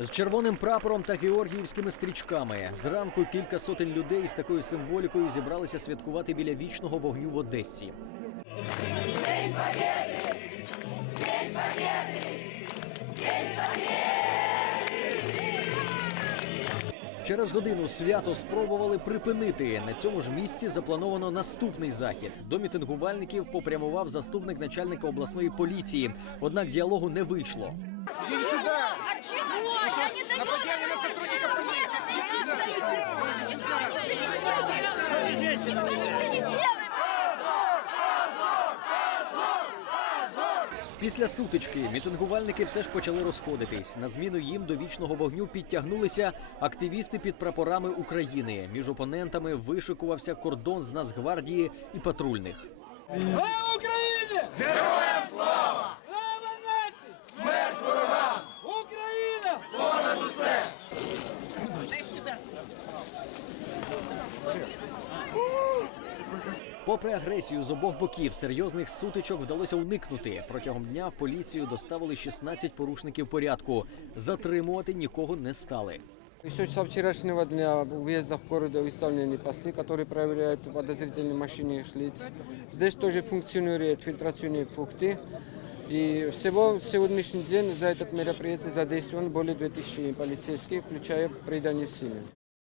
З червоним прапором та георгіївськими стрічками зранку кілька сотень людей з такою символікою зібралися святкувати біля вічного вогню в Одесі. Через годину свято спробували припинити. На цьому ж місці заплановано наступний захід. До мітингувальників попрямував заступник начальника обласної поліції. Однак діалогу не вийшло. А чего? Я не даю Нападение на сотрудников Нет, это я стою. Никто ничего не делает. Никто ничего не делает. Після сутички мітингувальники все ж почали розходитись. На зміну їм до вічного вогню підтягнулися активісти під прапорами України. Між опонентами вишикувався кордон з Нацгвардії і патрульних. Слава Україні! Героям Попри агресію з обох боків, серйозних сутичок вдалося уникнути. Протягом дня в поліцію доставили 16 порушників порядку. Затримувати нікого не стали. Еще со вчерашнего дня в въездах в города выставлены посты, которые проверяют подозрительные машины их лиц. Здесь тоже функционируют фильтрационные пункты. И всего в сегодняшний день за этот мероприятие задействован более 2000 полицейских, включая придание в силе.